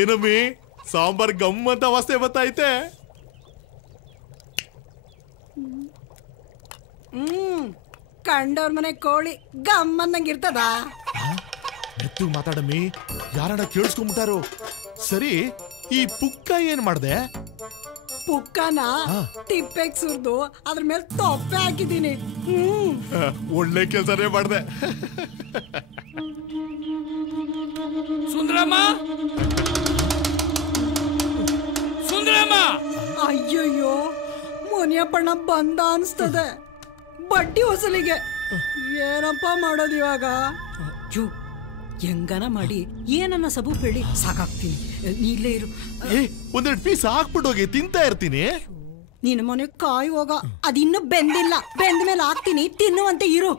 ಏನಮ್ಮಿ ಸಾಂಬಾರ್ ಗಮ್ಮಂತ ವಾಸನೆ ಬತ್ತೈತೆ. ಕಂಡವ್ರ ಮನೆ ಕೋಳಿ ಗಮ್ಮನ್ನಂಗಿರ್ತದ. ಮೆತ್ತು ಮಾತಾಡಮ್ಮಿ, ಯಾರನ್ನ ಕೇಳಿಸ್ಕೊಂಡ್ಬಿಟ್ಟಾರು. ಸರಿ, ಈ ಪುಕ್ಕ ಏನ್ ಮಾಡ್ದೆ? ಪುಕ್ಕನ ತಿಪ್ಪೆಗ್ ಸುರ್ದು ಅದ್ರ ಮೇಲೆ ತೊಪ್ಪೆ ಹಾಕಿದೀನಿ. ಒಳ್ಳೆ ಕೆಲ್ಸನೇ ಮಾಡ್ದೆ. ಸುಂದರಮ್ಮ, ಸುಂದರಮ್ಮ! ಅಯ್ಯಯ್ಯೋ, ಮುನಿಯಪ್ಪಣ್ಣ ಬಂದ ಅನ್ಸ್ತದೆ. ಬಡ್ಡಿ ಹೊಸಲಿಗೆ ಏನಪ್ಪ ಮಾಡೋದು ಇವಾಗ? ಹೆಂಗನ ಮಾಡಿ ಏನನ್ನ ಸಬು ಬೇಡಿ ಸಾಕಾಗ್ತೀನಿ. ನೀ ಇಲ್ಲೇ ಇರು. ಒಂದೆರಡು ಪೀಸ್ ಹಾಕ್ಬಿಟ್ಟು ಹೋಗಿ ತಿಂತಾ ಇರ್ತೀನಿ. ನಿನ್ನ ಮನೆ ಕಾಯಿ ಹೋಗ, ಅದಿನ್ನೂ ಬೆಂದಿಲ್ಲ. ಬೆಂದ ಮೇಲೆ ಹಾಕ್ತೀನಿ, ತಿನ್ನುವಂತೆ ಇರು.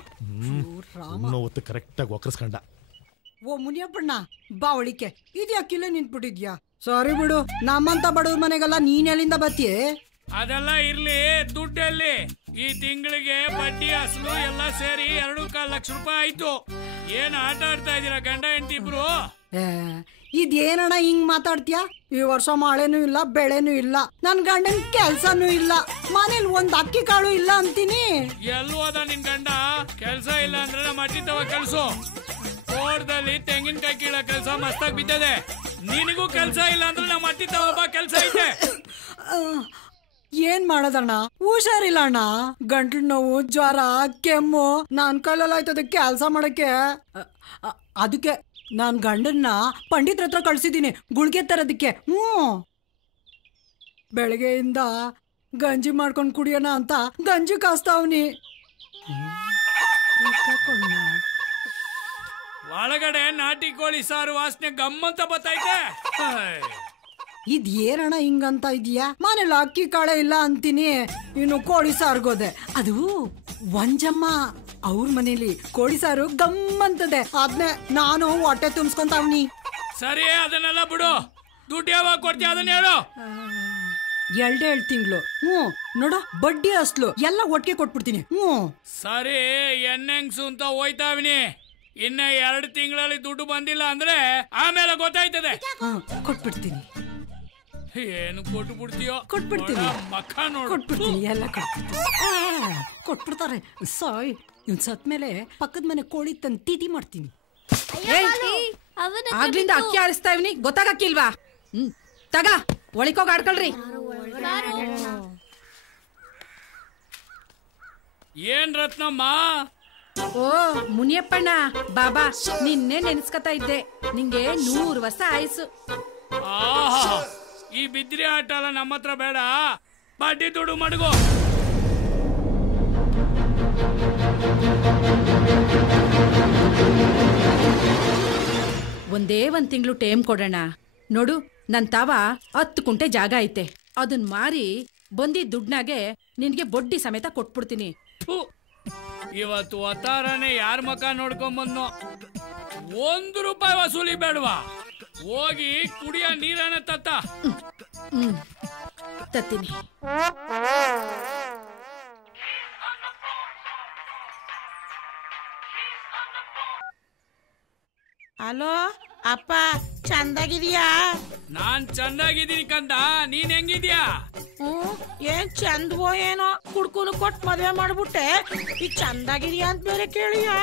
ಹೊತ್ತು ಕರೆಕ್ಟ್ ಆಗಿ ಒಕ್ಕರ್ಸ್ಕೊಂಡ. ಓ ಮುನಿಯಪ್ಪಣ್ಣ, ಬಾ ಒಳಿಕೆ. ಇದ್ಯಾಕಿಲ್ಲ ನಿಂತ್ಬಿಟ್ಟಿದ್ಯಾ? ಸಾರಿ ಬಿಡು, ನಮ್ಮಂತ ಬಡವ್ರ ಮನೆಗೆಲ್ಲ ನೀನ್ ಎಲ್ಲಿಂದ ಬತ್ತೀಯ? ಅದೆಲ್ಲ ಇರ್ಲಿ, ದುಡ್ಡಲ್ಲಿ ಈ ತಿಂಗಳಿಗೆ ಬಡ್ಡಿ ಅಸಲು ಎಲ್ಲ ಸೇರಿ 2.25 ಲಕ್ಷ ರೂಪಾಯಿ ಆಯ್ತು. ಏನ್ ಆಟ ಆಡ್ತಾ ಇದೀರಾ ಗಂಡ ಹೆಂಡತಿ ಇಬ್ರು? ಇದೇನಣ್ಣ ಹಿಂಗ್ ಮಾತಾಡ್ತೀಯ? ಈ ವರ್ಷ ಮಳೆನೂ ಇಲ್ಲ, ಬೆಳೆನೂ ಇಲ್ಲ, ನನ್ ಗಂಡನ್ ಕೆಲ್ಸನೂ ಇಲ್ಲ, ಮನೇಲಿ ಒಂದ್ ಅಕ್ಕಿ ಕಾಳು ಇಲ್ಲ ಅಂತೀನಿ. ಎಲ್ಲೂ ಹೋದ ನಿನ್ ಗಂಡ? ಕೆಲ್ಸ ಇಲ್ಲ ಅಂದ್ರೆ ನಮ್ಮ ಅಟ್ಟಿ ತವ ಕೆಲ್ಸು. ತೋಟದಲ್ಲಿ ತೆಂಗಿನಕಾಯಿ ಕೀಳ ಕೆಲ್ಸ ಮಸ್ತಾಗಿ ಬಿದ್ದದೆ. ನಿನಗೂ ಕೆಲ್ಸ ಇಲ್ಲ ಅಂದ್ರೆ ನಮ್ಮ ಅಟ್ಟಿ ತವ ಕೆಲ್ಸ ಐತೆ. ಏನ್ ಮಾಡೋದಣ್ಣ, ಹುಷಾರಿಲ್ಲ ಅಣ್ಣ. ಗಂಟ್ಲು ನೋವು, ಜ್ವರ, ಕೆಮ್ಮು, ನಾನ್ ಕೈಲೆಲ್ಲ ಆಯ್ತದ ಕೆಲ್ಸ ಮಾಡಕ್ಕೆ. ಅದಕ್ಕೆ ನಾನ್ ಗಂಡನ್ನ ಪಂಡಿತ್ರ ಹತ್ರ ಕಳ್ಸಿದೀನಿ ಗುಳ್ಗೆ ತರೋದಕ್ಕೆ. ಬೆಳಗ್ಗೆಯಿಂದ ಗಂಜಿ ಮಾಡ್ಕೊಂಡ್ ಕುಡಿಯೋಣ ಅಂತ ಗಂಜಿ ಕಾಸ್ತಾವ್ನಿ. ಒಳಗಡೆ ನಾಟಿ ಕೋಳಿ ಸಾರು ವಾಸನೆ ಗಮ್ಮಂತ ಬತ್ತೈತೆ. ಇದ್ ಏನಣ್ಣ ಹಿಂಗಂತ ಇದೀಯಾ? ಮನೇಲಿ ಅಕ್ಕಿ ಕಾಳೆ ಇಲ್ಲ ಅಂತೀನಿ, ಇನ್ನು ಕೋಳಿ ಸಾರ್ಗೋದೆ. ಅದು ವಂಜಮ್ಮ ಅವ್ರ ಮನೇಲಿ ಕೋಳಿ ಸಾರು ಗಮ್ಮಂತದೆ. ಅದ್ನೇ ನಾನು ಹೊಟ್ಟೆ ತುಂಬಿಸ್ಕೊಂತಾವ್ನಿ. ಸರಿ, ಅದನ್ನೆಲ್ಲ ಬಿಡು. ದುಡ್ಡು ಯಾವಾಗ ಕೊಡ್ತೀಯ ಅದನ್ನ ಹೇಳು. 2 ತಿಂಗಳು. ನೋಡು, ಬಡ್ಡಿ ಅಸ್ಲು ಎಲ್ಲ ಒಟ್ಟಿಗೆ ಕೊಟ್ಬಿಡ್ತೀನಿ. ಸರಿ, ಎಣ್ಣೆಂಗ್ಸು ಅಂತ ಹೋಯ್ತಾವಿನಿ. ಇನ್ನ 2 ತಿಂಗಳಲ್ಲಿ ದುಡ್ಡು ಬಂದಿಲ್ಲ ಅಂದ್ರೆ ಆಮೇಲೆ ಗೊತ್ತಾಯ್ತದೆ. ಕೊಟ್ಬಿಡ್ತೀನಿ. ಏನು ಕೊಟ್ಬಿಡ್ತೀಯೋ? ಕೊಟ್ಬಿಡ್ತೀನಿ. ಮಕ್ಕ ನೋಡು, ಕೊಟ್ಬಿಡ್ತೀನಿ, ಎಲ್ಲ ಕೊಟ್ಬಿಡ್ತಾರೆ. ಸಾಯ್, ಇವ್ನ್ ಸತ್ ಮೇಲೆ ಪಕ್ಕದ ಮನೆ ಕೋಳಿ ತಂದು ತಿಥಿ ಮಾಡ್ತೀನಿ. ಆಗ್ಲಿಂದ ಅಕ್ಕಿ ಆರಿಸ್ತಾ ಇವ್ನಿ, ಗೊತ್ತಾಗಕ್ಕಿಲ್ವಾ? ತಗ ಒಳಿಕೋಗ ಆಡ್ಕೊಳ್ರಿ. ಏನ್ ರತ್ನಮ್ಮ? ಓ ಮುನಿಯಪ್ಪಣ್ಣ, ಬಾಬಾ ನಿನ್ನೆ ನೆನ್ಸ್ಕತಾ ಇದ್ದೆ. ನಿಂಗೆ 100 ವರ್ಷ ಆಯ್ಸು. ಈ ಬಿದ್ರಿ ಆಟ ಎಲ್ಲ ನಮ್ಮ ಹತ್ರ ಬೇಡ. ಬಡ್ಡಿ ದುಡ್ಡು ಮಡಗು. ಒಂದೇ 1 ತಿಂಗಳು ಟೈಮ್ ಕೊಡೋಣ. ನೋಡು, ನನ್ ತಾವ 10 ಕುಂಟೆ ಜಾಗ ಐತೆ. ಅದನ್ ಮಾರಿ ಬಂದಿದ್ದ ದುಡ್ನಾಗೆ ನಿನ್ಗೆ ಬಡ್ಡಿ ಸಮೇತ ಕೊಟ್ಬಿಡ್ತೀನಿ. ಇವತ್ತು ಅವತಾರನೆ ಯಾರ ಮಕ ನೋಡ್ಕೊಂಬಂದ್ನೋ. 1 ರೂಪಾಯಿ ವಸೂಲಿ ಬೇಡವಾ? ಹೋಗಿ ಕುಡಿಯ ನೀರನ್ನ ತತ್ತೀನಿ. ಹಲೋ ಅಪ್ಪ, ಚಂದಾಗಿದ್ಯಾ? ನಾನ್ ಚಂದಾಗಿದ್ದೀನಿ ಕಂದ, ನೀನ್ ಹೆಂಗಿದ್ಯಾ? ಏನ್ ಚಂದವೋ ಏನೋ, ಕುಡ್ಕುನು ಕೊಟ್ ಮದ್ವೆ ಮಾಡ್ಬಿಟ್ಟೆ. ಈಗ ಚಂದಾಗಿದ್ಯಾ ಅಂತ ಬೇರೆ ಕೇಳಿಯಾ?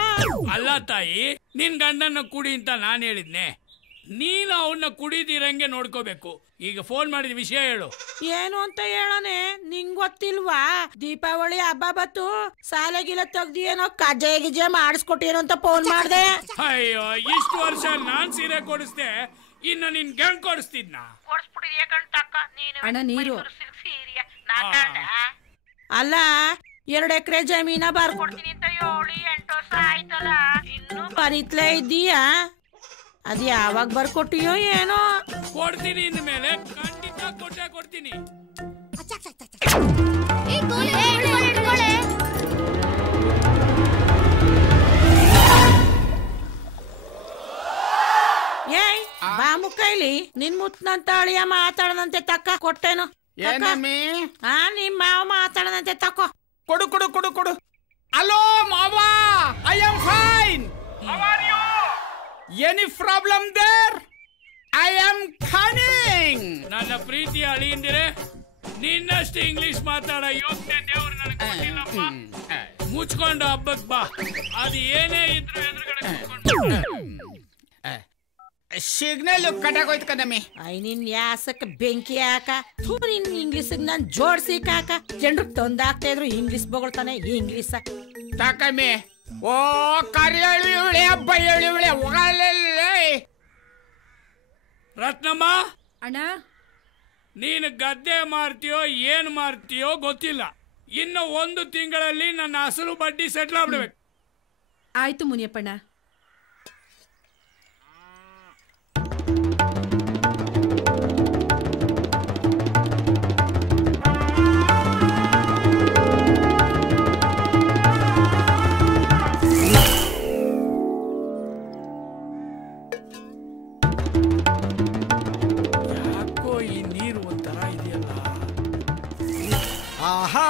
ಅಲ್ಲ ತಾಯಿ, ನಿನ್ ಗಂಡನ್ನ ಕುಡಿ ಅಂತ ನಾನ್ ಹೇಳಿದ್ನೆ. ನೀನು ಅವನ್ನ ಕುಡಿದಿರಂಗೆ ನೋಡ್ಕೋಬೇಕು. ಈಗ ಫೋನ್ ಮಾಡಿದ ವಿಷಯ ಹೇಳು. ಏನು ಅಂತ ಹೇಳನೆ, ನಿಂಗ್ ಗೊತ್ತಿಲ್ವಾ? ದೀಪಾವಳಿ ಹಬ್ಬ ಬತ್ತು, ಸಾಲಗಿಲ್ಲ ತೆಗ್ದಿಯೇನೋ, ಕಜ್ಜಾಯ ಗಿಜ್ಜೆ ಮಾಡಿಸ್ಕೊಟ್ಟೇನೋ ಅಂತ ಫೋನ್ ಮಾಡ್ದೆ. ಅಯ್ಯೋ, ಇಷ್ಟು ವರ್ಷ ನಾನ್ ಸೀರೆ ಕೊಡಿಸ್ದೆ, ಇನ್ನು ನಿನ್ ಗಂಡ್ ಕೊಡಿಸ್ತಿದ್ನ? ಅಣ್ಣ ನೀರು. ಅಲ್ಲ, 2 ಎಕರೆ ಜಮೀನ ಬರ್ಕೊಡ್ತೀನಿ ಅಂತ 7-8 ವರ್ಷ ಆಯ್ತಲ್ಲ, ಇನ್ನು ಬರೀತ್ಲೇ ಇದ್ದೀಯಾ? ಅದ್ ಯಾವಾಗ ಬರ್ಕೊಟ್ಟಿಯೋ ಏನೋ. ಕೊಡ್ತೀನಿ, ಇನ್ ಮೇಲೆ ಖಂಡಿತ ಕೊಟ್ಟೆ ಕೊಡ್ತೀನಿ. ಏಯ್ ಬಾ ಮುಕ್ಕೈಲಿ, ನಿನ್ ಮುತ್ನಂತ ಅಳಿಯ ಮಾತಾಡದಂತೆ ತಕ್ಕ ಕೊಟ್ಟೇನು? ನಿಮ್ ಮಾವ ಮಾತಾಡದಂತೆ ತಕ್ಕೋ. ಕೊಡು ಕೊಡು ಕೊಡು ಕೊಡು. ಹಲೋ ಮಾವ, I am fine. Any problem there? I am coming. ನನ್ನ ಪ್ರೀತಿಯ ಅಳಿಯಿಂದಿರೆ, ನಿನ್ನಷ್ಟು ಇಂಗ್ಲಿಷ್ ಮಾತಾಡೋ ಯೋಗ್ಯತೆ ದೇವ್ರು ನನಗೆ ಕೊಟ್ಟಿಲ್ಲಪ್ಪ. ಮುಚ್ಕೊಂಡು ಹಬ್ಬಕ್ ಬಾ. ಅದು ಏನೇ ಇದ್ರು ಎದುರುಗಡೆ ಕೂತ್ಕೊಂಡು ಸಿಗ್ನಲ್ ಕಟ್ಟಾಗೋಯ್ತು ಕದಮ್ಮಿ. ನಿನ್ ಯಾಸಕ್ ಬೆಂಕಿ ಹಾಕ. ನಿನ್ ಇಂಗ್ಲಿಷ್ ನಾನ್ ಜೋಡ್ಸಿ ಕಾಕ. ಜನರು ತಂದಾಕ್ತಾ ಇದ್ರು ಇಂಗ್ಲಿಷ್ ಬೊಗಳ್ತಾನೆ ಇಂಗ್ಲಿಷ್ ತಾಕಮ್ಮಿ. ಓ ಕರಿಯಳಿ ಬಯ್ಯಳಿ ಒಗಲೇ. ರತ್ನಮ್ಮ ಅಣ್ಣ, ನೀನು ಗದ್ದೆ ಮಾರ್ತೀಯೋ ಏನ್ ಮಾರ್ತೀಯೋ ಗೊತ್ತಿಲ್ಲ. ಇನ್ನು 1 ತಿಂಗಳಲ್ಲಿ ನನ್ನ ಅಸಲು ಬಡ್ಡಿ ಸೆಟ್ಲ್ ಆಗ್ಬಿಡ್ಬೇಕು. ಆಯ್ತು ಮುನಿಯಪ್ಪಣ್ಣ. ಯಾಕೋ ಈ ನೀರು ಒಂಥರ ಇದೆಯಲ್ಲ. ಆಹಾ,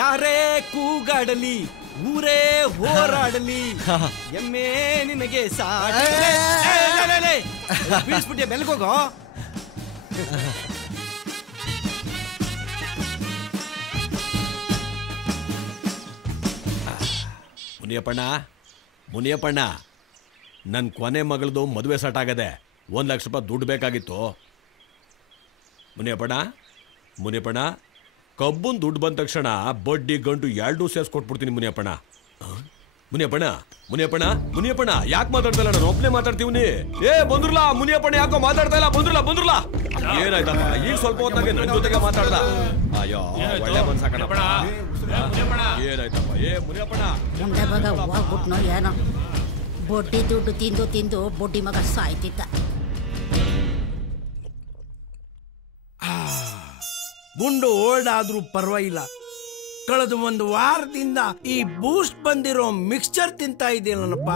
ಯಾರೇ ಕೂಗಾಡಲಿ, ಊರೇ ಹೋರಾಡಲಿ, ಎಮ್ಮೆ ನಿನಗೆ ಬೀಳ್ಸ್ಬಿಟ್ಟಿಯ ಬೆಲ್ಗೋಗೋ. ಮುನಿಯಪ್ಪಣ್ಣ, ನನ್ನ ಕೊನೆ ಮಗಳದು ಮದುವೆ ಸಟ್ ಆಗದೆ. 1 ಲಕ್ಷ ರೂಪಾಯಿ ದುಡ್ಡು ಬೇಕಾಗಿತ್ತು. ಮುನಿಯಪ್ಪಣ್ಣ, ಕಬ್ಬನ್ ದುಡ್ಡು ಬಂದ ತಕ್ಷಣ ಬಡ್ಡಿ ಗಂಟು 2 ಸೇರಿಸ್ಕೊಟ್ಬಿಡ್ತೀನಿ ಮುನಿಯಪ್ಪಣ್ಣ. ಮುನಿಯಪ್ಪಣ್ಣ ಯಾಕೆ ಮಾತಾಡ್ತಾ ಇಲ್ಲ? ನಾನು ಒಬ್ಬನೇ ಮಾತಾಡ್ತೀವಿ. ಬಂದ್ರಲ್ಲ ಮುನಿಯಪ್ಪಣ್ಣ, ಯಾಕೋ ಮಾತಾಡ್ತಾ ಇಲ್ಲ? ಬಂದ್ರಲ್ಲ ಏನಾಯ್ತಪ್ಪ? ಈಗ ಸ್ವಲ್ಪ ಹೊತ್ತಾಗೆ ನನ್ನ ಜೊತೆಗೆ ಮಾತಾಡ್ದ. ಅಯ್ಯೋ ಒಳ್ಳೆ ಮನ್ಸಾಕಣಪ್ಪ. ಏನಾಯ್ತಪ್ಪ? ಮುನಿಯಪ್ಪಣ್ಣ ಮುಂದೆ ಮಗ ಹೋಗ್ಬಿಟ್ನೋ ಏನೋ. ಬೊಡ್ಡಿ ದುಡ್ಡು ತಿಂದು ತಿಂದು ಬೊಡ್ಡಿ ಮಗ ಸಾಯ್ತಿದ್ದ. ಗುಂಡು ಓಲ್ಡಾದ್ರೂ ಪರವಾಗಿಲ್ಲ. ಕಳೆದ 1 ವಾರದಿಂದ ಈ ಬೂಸ್ಟ್ ಬಂದಿರೋ ಮಿಕ್ಸ್ಚರ್ ತಿಂತಾ ಇದೆಯಲ್ಲಪ್ಪ.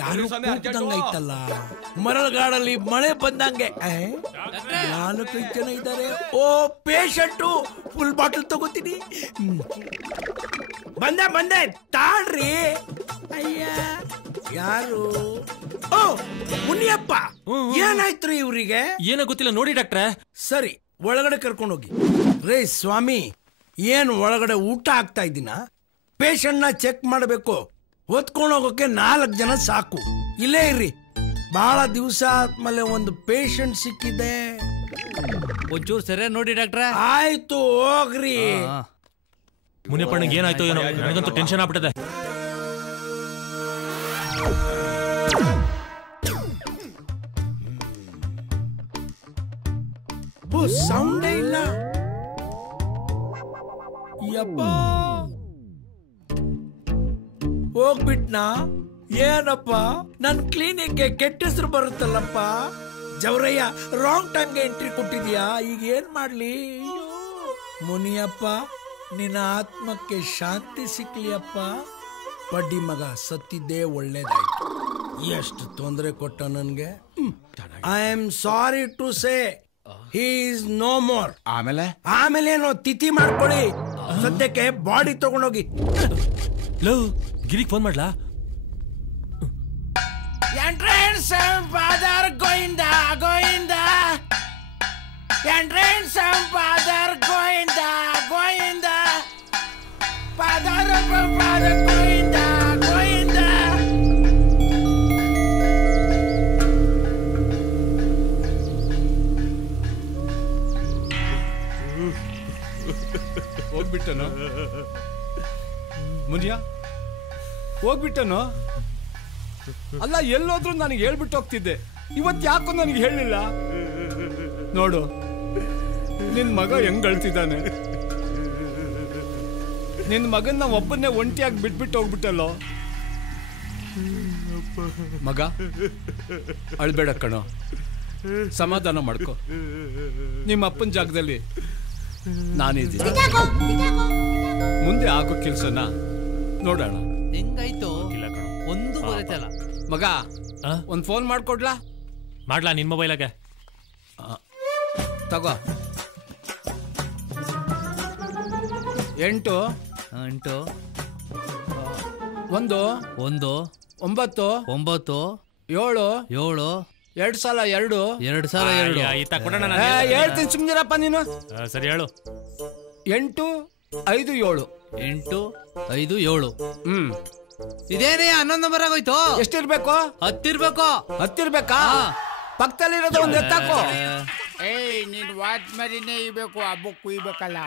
ಯಾರು ಕೂಗ್ದಂಗೈತಲ್ಲ, ಮರಳುಗಾಡಲ್ಲಿ ಮಳೆ ಬಂದಂಗೆ. 4-5 ಜನ ಇದ್ದಾರೆ. ಓ ಪೇಷಂಟು, ಫುಲ್ ಬಾಟಲ್ ತಗೋತೀನಿ. ಬಂದೆ ತಾಳ್ರಿ. ಅಯ್ಯ ಯಾರು? ಓ ಮುನಿಯಪ್ಪ, ಏನಾಯ್ತ್ರಿ ಇವ್ರಿಗೆ? ಏನೋ ಗೊತ್ತಿಲ್ಲ ನೋಡಿ ಡಾಕ್ಟ್ರೆ. ಸರಿ, ಒಳಗಡೆ ಕರ್ಕೊಂಡೋಗಿ. ರೇ ಸ್ವಾಮಿ, ಏನ್ ಒಳಗಡೆ ಊಟ ಆಗ್ತಾ ಇದ್ದೀನ? ಪೇಷಂಟ್ ನ ಚೆಕ್ ಮಾಡಬೇಕು. ಹೊತ್ಕೊಂಡೋಗೋಕೆ 4 ಜನ ಸಾಕು. ಇಲ್ಲೇ ಇರ್ರಿ, ಬಹಳ ದಿವಸ ಆದ್ಮೇಲೆ ಒಂದು ಪೇಷಂಟ್ ಸಿಕ್ಕಿದೆ. ಒಂಚೂರು ಸರಿ ನೋಡಿ ಡಾಕ್ಟ್ರೆ. ಆಯ್ತು ಹೋಗ್ರಿ. ಮುನಿಯಪ್ಪನಿಗೆ ಏನಾಯ್ತು ಏನೋ, ನನಗಂತೂ ಟೆನ್ಷನ್ ಆಗ್ಬಿಟ್ಟಿದೆ. ಸೌಂಡೇ ಇಲ್ಲ. ಯಪ್ಪ, ಹೋಗ್ಬಿಟ್ನಾ? ಏನಪ್ಪ, ನನ್ ಕ್ಲಿನಿಕ್ಗೆ ಕೆಟ್ಟ ಹೆಸರು ಬರುತ್ತಲ್ಲಪ್ಪ. ಜವರಯ್ಯ, ರಾಂಗ್ ಟೈಮ್ಗೆ ಎಂಟ್ರಿ ಕೊಟ್ಟಿದ್ಯಾ. ಈಗ ಏನ್ ಮಾಡ್ಲಿ? ಮುನಿಯಪ್ಪ, ನಿನ್ನ ಆತ್ಮಕ್ಕೆ ಶಾಂತಿ ಸಿಕ್ಲಿಯಪ್ಪ. ಬಡ್ಡಿ ಮಗ ಸತ್ತಿದ್ದೇ ಒಳ್ಳೇದಾಯ್ತು. ಎಷ್ಟು ತೊಂದರೆ ಕೊಟ್ಟ ನನ್ಗೆ. I am sorry to say he is no more. ಆಮೇಲೇನೋ ತಿಥಿ ಮಾಡ್ಕೊಳ್ಳಿ. ಸದ್ಯಕ್ಕೆ ಬಾಡಿ ತಗೊಂಡೋಗಿ. ಗಿರಿಗೆ ಫೋನ್ ಮಾಡ್ಲಾ? Entrance father Govinda Govinda, entrance father Govinda Govinda, father Govinda Govinda. ಹೋಗ್ಬಿಟ್ಟನು ಮುನಿಯ, ಹೋಗ್ಬಿಟ್ಟನು. ಅಲ್ಲ, ಎಲ್ಲೋದ್ರೂ ನನಗೆ ಹೇಳ್ಬಿಟ್ಟು ಹೋಗ್ತಿದ್ದೆ. ಇವತ್ತು ಯಾಕೋ ನನಗೆ ಹೇಳಿಲ್ಲ. ನೋಡು, ನಿನ್ ಮಗ ಹೆಂಗ್ ಅಳ್ತಿದ್ದಾನೆ. ನಿನ್ ಮಗನ್ನ ಒಬ್ಬನ್ನೇ ಒಂಟಿಯಾಗಿ ಬಿಟ್ಬಿಟ್ಟು ಹೋಗ್ಬಿಟ್ಟಲ್ಲೋ. ಮಗ ಅಳ್ಬೇಡ ಕಣೋ, ಸಮಾಧಾನ ಮಾಡ್ಕೊ. ನಿಮ್ಮ ಅಪ್ಪನ ಜಾಗದಲ್ಲಿ ನಾನಿದ್ದೀನಿ. ಮುಂದೆ ಆಗೋ ಕೆಲ್ಸನ ನೋಡೋಣ. ಹೆಂಗಾಯ್ತು? ಒಂದು ಬರತ್ತಲ್ಲ ಮಗ, ಒಂದ್ ಫೋನ್ ಮಾಡ್ಕೊಡ್ಲಾ? ಮಾಡ್ಲಾ ನಿನ್ ಮೊಬೈಲಾಗೆ? ತಗೋ. 8 8 1 1 9 9 7 7 2 ಸಲ 2 2 ಸಲ 2 ಈತ ಕೊಡೋಣ ಹೇಳ್ತೀನಿ ಸುಮ್ನಿರಪ್ಪ ನೀನು. ಸರಿ ಹೇಳು. 8 5 7 8 5 7. ಇದೇನೇ 11 ನಂಬರ್ ಆಗೋಯ್ತು. ಎಷ್ಟಿರ್ಬೇಕು? 10 ಇರ್ಬೇಕು. 10 ಇರ್ಬೇಕಾ? ಪಕ್ಕದಲ್ಲಿರೋದು ಒಂದು ಎತ್ತಾಕು. ನೀನ್ ವಾಚ್ ಮರಿನೇ ಇಬೇಕು, ಹಬ್ಬ ಕುಯ್ಬೇಕಲ್ಲ.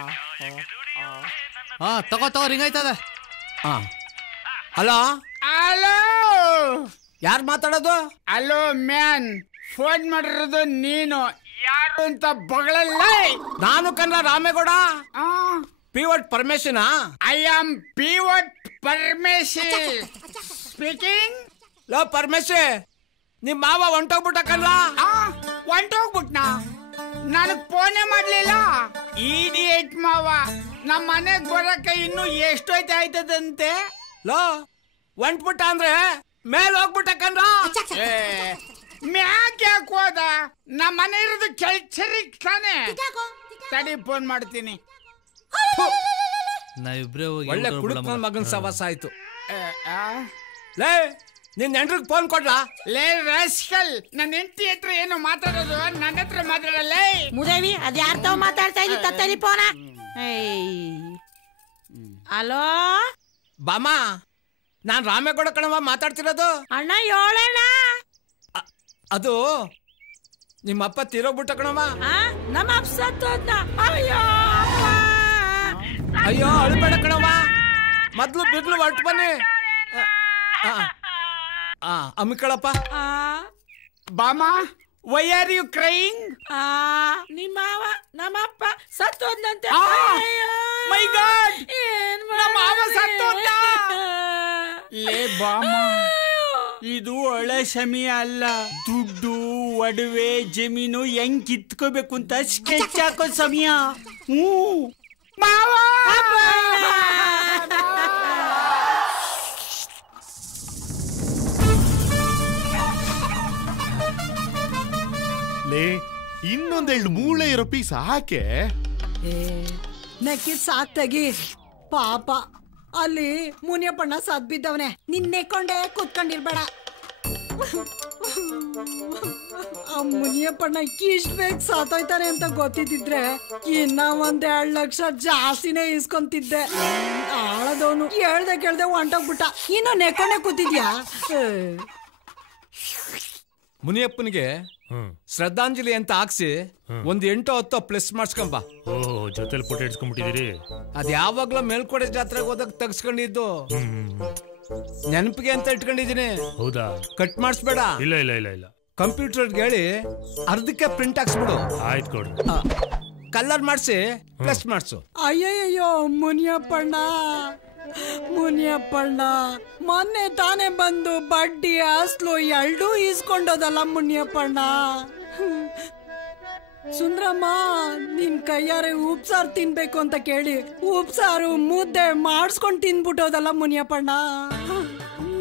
ತಗೋ ರಿಂಗ್ ಆಯ್ತದ. ಹಲೋ ಹಲೋ, ಯಾರು ಮಾತಾಡೋದು? ಹಲೋ ಮ್ಯಾನ್, ಫೋನ್ ಮಾಡಿರೋದು ನೀನು ಯಾರು ಅಂತ ಬಗಳಲ್ಲ. ನಾನು ಕನ್ನಡ ರಾಮೇಗೌಡ. ಪಿವಟ್ ಪರಮೇಶನ. I am pivot Parameshi speaking. ಲೋ ಪರಮೇಶಿ, ನಿಮ್ ಮಾವ ಹೊಂಟೋಗ್ಬಿಟ್ಟ ಕಲ್ಲ. ಹೊಂಟೋಗ್ಬಿಟ್ನ? ನನಗ್ ಫೋನೇ ಮಾಡ್ಲಿಲ್ಲ. ಇಡಿಯೇಟ್ ಮಾವ, ನಮ್ಮ ಮನೆಗ್ ಬರಕ್ಕೆ ಇನ್ನು ಎಷ್ಟೊಯ್ತು ಆಯ್ತದಂತೆ. ಲೋ ಹೊಂಟ್ಬಿಟ್ಟ ಅಂದ್ರೆ ಮೇಲ್ ಹೋಗ್ಬಿಟ್ಟ ಕನ್ರ. ಮ್ಯಾಕ್ ಯಾಕೆ ಹೋದ? ನಮ್ಮ ಮನೆ ಇರೋದು ಕೆಲ್ಸರಿಗೆ ತಾನೆ. ತಡಿ ಫೋನ್ ಮಾಡ್ತೀನಿ. ನಾವಿಬ್ರೇ ಹೋಗಿ ಒಳ್ಳೆ ಕುಡುಕ ಮಗನ್ ಸವಾಸ ಆಯ್ತು. ಲೇ ನಿನ್ ಹೆಂಡ್ರಿಗೆ ಫೋನ್ ಕೊಡ್ಲಾ? ಲೇ ರಾಸ್ಕಲ್, ನನ್ನ ಹೆಂಡತಿ ಹತ್ರ ಏನು ಮಾತಾಡೋದು, ನನ್ನ ಹತ್ರ ಮಾತಾಡಲ್ಲ. ಮುದೇವಿ, ಅದ್ ಯಾರ ತಾವ್ ಮಾತಾಡ್ತಾ ಇದ್ದಿ? ತತ್ತರಿ ಫೋನ. ಹಲೋ ಬಾಮ, ನಾನ್ ರಾಮೇಗೌಡ ಕಣವ ಮಾತಾಡ್ತಿರೋದು. ಅಣ್ಣ ಹೇಳಣ್ಣ. ಅದು ನಿಮ್ಮಪ್ಪ ತೀರೋಗ್ಬಿಟ್ಟ ಕಣವ. ನಮ್ಮ ಅಪ್ಪ ಸತ್ತೋದ್ನ. ಅಯ್ಯೋ ಅಯ್ಯೋ ಅಳ್ಬೇಡ ಕಣವ, ಮೊದ್ಲು ಬಿಗ್ಲು ಹೊರಟು ಬನ್ನಿ. ಅಮ್ಮಿಕಳಪ್ಪ. ಬಾಮ, ವೈ ಆರ್ ಯು ಕ್ರೈಯಿಂಗ್? ನಿಮ್ಮವ ನಮ್ಮಪ್ಪ ಸತ್ತೋದ್ನಂತೆ. ಮೈ ಗಾಡ್, ನಮ್ಮ ಮಾವ ಸತ್ತೋದ್ನ. ಲೇ ಬಾಮ, ಇದು ಒಳ್ಳೆ ಸಮಯ ಅಲ್ಲ. ದುಡ್ಡು, ಒಡವೆ, ಜಮೀನು ಹೆಂಗ್ ಕಿತ್ಕೋಬೇಕು ಅಂತ ಸ್ಕೆಚ್ ಹಾಕೋ ಸಮಯ. ಮಾವ, ಲೇ ಇನ್ನೊಂದೆರಡು ಮೂಳೆ ಇರೋ ಪೀಸ್ ಹಾಕೆ. ನೆಕ್ಕಿ ಸಾಕ್ತಾಗಿ. ಪಾಪ ಅಲ್ಲಿ ಮುನಿಯಪ್ಪಣ್ಣ ಸದ್ ಬಿದ್ದವನೆ. ನಿನ್ನೆಕೊಂಡೆ ಕೂತ್ಕೊಂಡಿರ್ಬೇಡ. ಆ ಮುನಿಯಪ್ಪಣ್ಣ ಇಷ್ಟ ಬೇಗ ಸಾತೋಯ್ತಾನೆ ಅಂತ ಗೊತ್ತಿದ್ರೆ ಇನ್ನ 1-2 ಲಕ್ಷ ಜಾಸ್ತಿನೇ ಇಸ್ಕೊಂತಿದ್ದೆ. ಆಳದವನು ಹೇಳ್ದೆ ಕೇಳ್ದೆ ಹೊಂಟೋಗ್ಬಿಟ್ಟ. ಇನ್ನು ನೆಕ್ಕೊಂಡೆ ಕೂತಿದ್ಯಾ? ಮುನಿಯಪ್ಪನಿಗೆ ಶ್ರದ್ಧಾಂಜಲಿ ಅಂತ ಹಾಕ್ಸಿ 1 8-10 ಪ್ಲಸ್ ಮಾಡ್ಸ್ಕೊಂಬ. ಜೊತೆಲಿ ಫೋಟೋ ಇಡ್ಸ್ಕೊಂಡ್ಬಿಟ್ಟಿದ್ದೀರಿ. ಅದ್ ಯಾವಾಗ್ಲೂ ಮೇಲ್ಕೋಟೆ ಜಾತ್ರೆಗೆ ಹೋದಾಗ ತೆಗ್ಸ್ಕೊಂಡಿದ್ದು. ನೆನಪಿಗೆ ಅಂತ ಇಟ್ಕೊಂಡಿದೀನಿ. ಹೌದಾ? ಕಟ್ ಮಾಡಿಸ್ಬೇಡ. ಇಲ್ಲ ಇಲ್ಲ ಇಲ್ಲ ಇಲ್ಲ. ಕಂಪ್ಯೂಟರ್ ಹೇಳಿ ಅರ್ಧಕ್ಕೆ ಪ್ರಿಂಟ್ ಹಾಕ್ಸ್ಬಿಡು. ಆಯ್ತು ಕೊಡು. ಕಲರ್ ಮಾಡಿಸಿ ಪ್ಲಸ್ ಮಾಡಿಸು. ಅಯ್ಯಯ್ಯೋ ಮುನಿಯಪ್ಪಣ್ಣ, ಮುನಿಯಪ್ಪಣ್ಣ ಮೊನ್ನೆ ತಾನೇ ಬಂದು ಬಡ್ಡಿ ಅಸ್ಲು 2 ಇಸ್ಕೊಂಡೋದಲ್ಲ ಮುನಿಯಪ್ಪಣ್ಣ. ಸುಂದ್ರಮ್ಮ ನಿನ್ ಕೈಯಾರೆ ಉಪ್ಸಾರು ತಿನ್ಬೇಕು ಅಂತ ಕೇಳಿ ಉಪ್ಸಾರು ಮುದ್ದೆ ಮಾಡಿಸ್ಕೊಂಡು ತಿನ್ಬಿಟ್ಟೋದಲ್ಲ ಮುನಿಯಪ್ಪಣ್ಣ.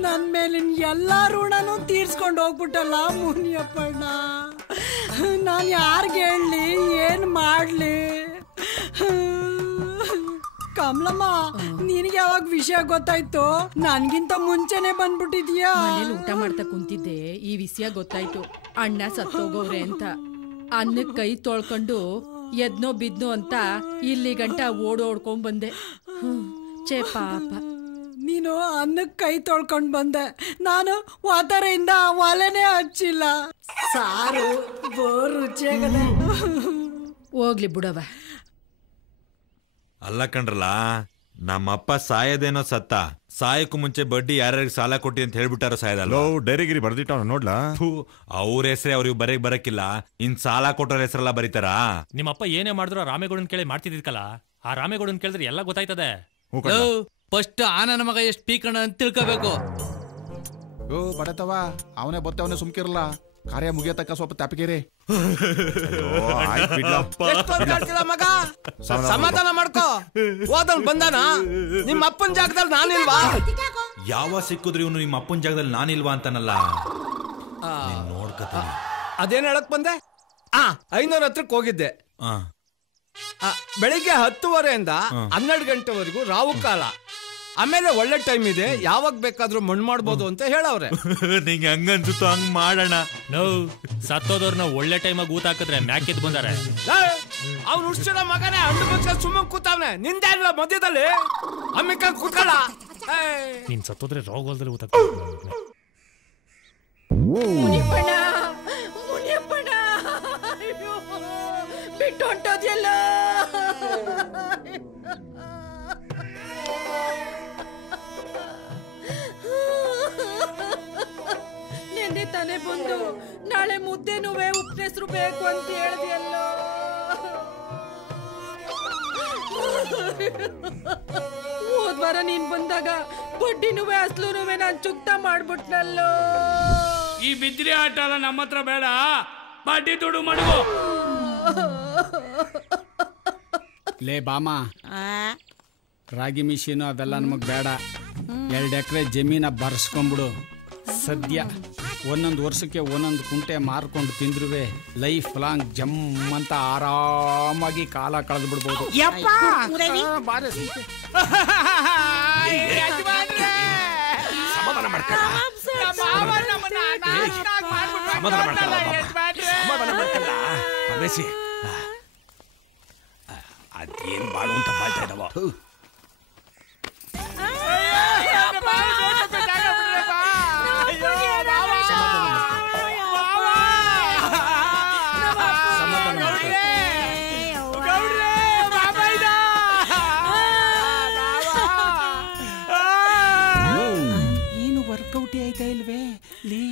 ನನ್ ಮೇಲಿನ ಎಲ್ಲಾ ಋಣನೂ ತೀರ್ಸ್ಕೊಂಡು ಹೋಗ್ಬಿಟ್ಟಲ್ಲ ಮುನಿಯಪ್ಪಣ್ಣ. ನಾನ್ ಯಾರ್ಗೆ ಹೇಳಿ ಏನ್ ಮಾಡ್ಲಿ? ಕಮಲಮ್ಮ, ನಿನಗೆ ಯಾವಾಗ ವಿಷಯ ಗೊತ್ತಾಯ್ತು? ನನ್ಗಿಂತ ಮುಂಚೆನೆ ಬಂದ್ಬಿಟ್ಟಿದ್ಯಾ? ಮನೇಲಿ ಊಟ ಮಾಡ್ತಾ ಕುಂತಿದ್ದೆ, ಈ ವಿಷಯ ಗೊತ್ತಾಯ್ತು. ಅಣ್ಣ ಸತ್ತೋಗವ್ರೆ ಅಂತ. ಅನ್ನಕ್ಕೆ ಕೈ ತೊಳ್ಕೊಂಡು ಎದ್ನೋ ಬಿದ್ನೋ ಅಂತ ಇಲ್ಲಿ ಗಂಟ ಓಡೋಡ್ಕೊಂಡ್ ಬಂದೆ. ಛೇ ಪಾಪ. ನೀನು ಅನ್ನಕ್ಕೆ ಕೈ ತೊಳ್ಕೊಂಡ್ ಬಂದೆ, ನಾನು ವಾತರೆಯಿಂದ ಒಲೆನೇ ಹಚ್ಚಿಲ್ಲ. ಸಾರು ಬೋರ್ ರುಚಿಯಾಗದೆ. ಹೋಗ್ಲಿ ಬಿಡವ. ಅಲ್ಲ ಕಣ್ರಲ್ಲ, ನಮ್ಮಪ್ಪ ಸಾಯದೇನೋ ಸತ್ತ. ಸಾಯಕ್ಕೂ ಮುಂಚೆ ಬಡ್ಡಿ ಯಾರ್ಯಾರಿಗೆ ಸಾಲ ಕೊಟ್ಟಿ ಅಂತ ಹೇಳ್ಬಿಟ್ಟಾರೋ ಸಾಯದಲ್ಲ. ಡೈರಿಗಿರಿ ಬರ್ದಿಟ್ಟ ನೋಡ್ಲಾ? ಅವ್ರ ಹೆಸರೇ ಅವ್ರಿಗೆ ಬರಕ್ಕಿಲ್ಲ, ಇನ್ ಸಾಲ ಕೊಟ್ಟವ್ರ ಹೆಸರೆಲ್ಲ ಬರೀತಾರ? ನಿಮ್ಮಪ್ಪ ಏನೇ ಮಾಡಿದ್ರು ರಾಮೇಗೌಡನ್ ಕೇಳಿ ಮಾಡ್ತಿದ್ಕಲ್ಲ. ಆ ರಾಮೇಗೌಡನ್ ಕೇಳಿದ್ರೆ ಎಲ್ಲ ಗೊತ್ತಾಯ್ತದೆ. ಫಸ್ಟ್ ಆ ನನ್ನ ಮಗ ಎಷ್ಟು ಪೀಕಣ ಅಂತ ತಿಳ್ಕೋಬೇಕು. ಬಡತವ ಅವನೇ ಬತ್ತವನೇ ಸುಮ್ಕಿರಲ್ಲ. ಕಾರ್ಯ ಮುಗಿಯತಕ್ಕ ಸ್ವಲ್ಪ ತಾಪಿಗೆರೆ. ಮಗ ಸಮಾಧಾನ ಮಾಡ್ಕೋ. ಹೋದನ್ ಬಂದಾನ. ನಿಮ್ಮ ಅಪ್ಪನ ಜಾಗದಲ್ಲಿ ನಾನಿಲ್ವಾ? ಯಾವ ಸಿಕ್ಕಿದ್ರು ಇವನು ನಿಮ್ಮ ಅಪ್ಪನ ಜಾಗದಲ್ಲಿ ನಾನಿಲ್ವಾ ಅಂತಾನಲ್ಲ. ನೋಡ್ಕತೀನಿ. ಅದೇನ್ ಹೇಳಕ್ ಬಂದೆ? 500 ಹತ್ರಕ್ಕೆ ಹೋಗಿದ್ದೆ. ಬೆಳಿಗ್ಗೆ 10:30 12 ಗಂಟೆವರೆಗೂ ರಾವು ಕಾಲ. ಆಮೇಲೆ ಒಳ್ಳೆ ಟೈಮ್ ಇದೆ, ಯಾವಾಗ ಬೇಕಾದ್ರೂ ಮಣ್ಣು ಮಾಡ್ಬೋದು ಅಂತ ಹೇಳವ್ರೆ. ನಿಂಗೆ ಹಂಗನ್ಸುತ್ತೋ ಹಂಗ್ ಮಾಡೋಣ. ನೋವು ಸತ್ತೋದವ್ರನ್ನ ಒಳ್ಳೆ ಟೈಮಾಗ ಊತ ಹಾಕಿದ್ರೆ ಮ್ಯಾಕಿದ್ ಬಂದಾರೆ. ಅವ್ನು ಹುಡ್ಸಿರೋ ಮಗನೇ ಹಣ್ಣು ಮುಚ್ಚ ಸುಮ್ಮನೆ ಕೂತಾವ್ನೆ. ನಿಂದ ಮಧ್ಯದಲ್ಲಿ ಅಮ್ಮಿಕ ಕೂತ್ಕೊಳ್ಳ. ನೀನ್ ಸತ್ತೋದ್ರೆ ರೋಗಲ್ದಲ್ಲಿ ಊತ ಬಿಟ್ಟು ಹೊಂಟೋದ್ಯಲ್ಲ. ನೆನ್ನೆ ತಾನೇ ಬಂದು ನಾಳೆ ಮುದ್ದೆನುವೆ ಉಪ್ಪೆಸರು ಬೇಕು ಅಂತ ಹೇಳಿದ್ಯಲ್ಲ. ಹೋದ್ವಾರ ನೀನ್ ಬಂದಾಗ ಬಡ್ಡಿನುವೆ ಅಸ್ಲುನುವೆ ನಾನ್ ಚುಕ್ತ ಮಾಡ್ಬಿಟ್ನಲ್ಲೋ. ಈ ಬಿದ್ರಿ ಆಟ ಎಲ್ಲ ನಮ್ಮ ಹತ್ರ ಬೇಡ, ಬಡ್ಡಿ ದುಡ್ಡು ಮಡಗು. ಲೇ ಬಾಮ, ರಾಗಿ ಮಿಷಿನು ಅವೆಲ್ಲ ನಮಗ್ ಬೇಡ. 2 ಎಕರೆ ಜಮೀನ ಬರ್ಸ್ಕೊಂಡ್ಬಿಡು. ಸದ್ಯ ಒಂದೊಂದು ವರ್ಷಕ್ಕೆ ಒಂದೊಂದು ಕುಂಟೆ ಮಾರ್ಕೊಂಡು ತಿಂದ್ರುವೆ ಲೈಫ್ ಲಾಂಗ್ ಜಮ್ ಅಂತ ಆರಾಮಾಗಿ ಕಾಲ ಕಳೆದು ಬಿಡ್ಬೋದು. ಸಮಾಧಾನ ಮಾಡ್ಕೊಳ್ಳ. ಅದೇನ್ ಬಾಳು ಅಂತ ಬಾಳ್ತಾ ಇದ್ದಾವ. ಏನು ವರ್ಕೌಟ್ ಆಯ್ತಾ ಇಲ್ವೇ? ಲೀ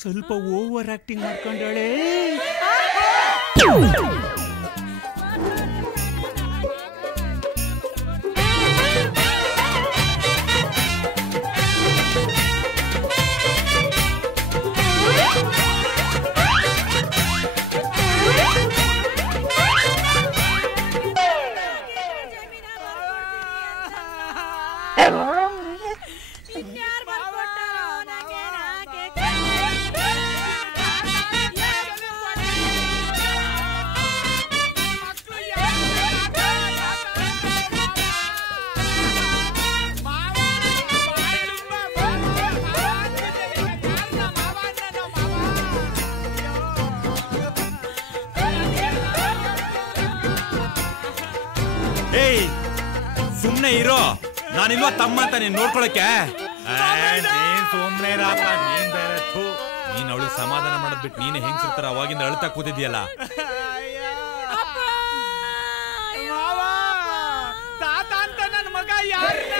ಸ್ವಲ್ಪ ಓವರ್ ಆಕ್ಟಿಂಗ್ ಮಾಡ್ಕೊಂಡಳೆ. ಸುಮ್ನೆ ಇರೋ, ನಾನಿಲ್ವಾ ತಮ್ಮ ಅಂತ ನೀನ್ ನೋಡ್ಕೊಳಕ್ಕೆ. ಸುಮ್ನೆ ನೀನ್ ಅವಳಿಗೆ ಸಮಾಧಾನ ಮಾಡೋದ್ ಬಿಟ್ಟು ನೀನೆ ಹೆಂಗ್ಸಿರ್ತಾರ ಅವಾಗಿಂದ ಅಳ್ತಾ ಕೂತಿದ್ಯಲ್ಲ. ತಾತ ಅಂತ ನನ್ನ ಮಗ ಯಾರನ್ನ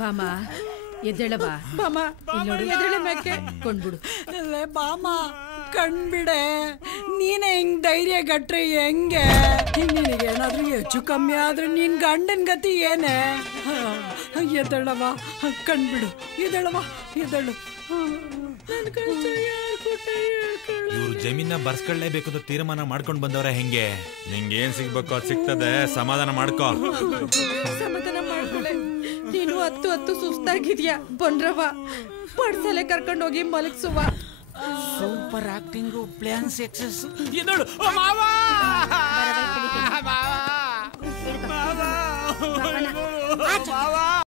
ಬಾಮ ಎದ್ದೇಳ ಬಾ. ಬಾಮ ಎದ್ದೇಳ ಮ್ಯಾಕೆ ಕೊಂಡ್ಬಿಡು. ಬಾಮ ಕಣ್ಬಿಡೆ, ನೀನೇ ಹಿಂಗ್ ಧೈರ್ಯ ಗಟ್ರೆ ಹೆಂಗೆ? ನಿನಗೇನಾದ್ರೂ ಹೆಚ್ಚು ಕಮ್ಮಿ ಆದ್ರೆ ನಿನ್ ಗಂಡನ್ ಗತಿ ಏನೇ? ಎದ್ದೇಳವ, ಕಣ್ಬಿಡು, ಎದ್ದೇಳವ, ಎದ್ದೇಳು. ಇವ್ರು ಜಮೀನ ಬರ್ಸ್ಕೊಳ್ಳೇಬೇಕು ಅಂತ ತೀರ್ಮಾನ ಮಾಡ್ಕೊಂಡ್ ಬಂದವ್ರ. ಹೆಂಗೆ ನಿಂಗೆ ಏನ್ ಸಿಗ್ಬೇಕು ಅದ್ ಸಿಗ್ತದೆ, ಸಮಾಧಾನ ಮಾಡ್ಕೋ. ಸಮಾಧಾನ ಮಾಡ್ಕೊಳ್ಳೆ. ನೀನು 10 ಸುಸ್ತಾಗಿದ್ಯಾ? ಬಂದ್ರವ ಪಡ್ಸಲೆ ಕರ್ಕೊಂಡು ಹೋಗಿ ಮಲಗಿಸುವ. Super acting, plan success. ಇದಳು ಮಾವ ಮಾವ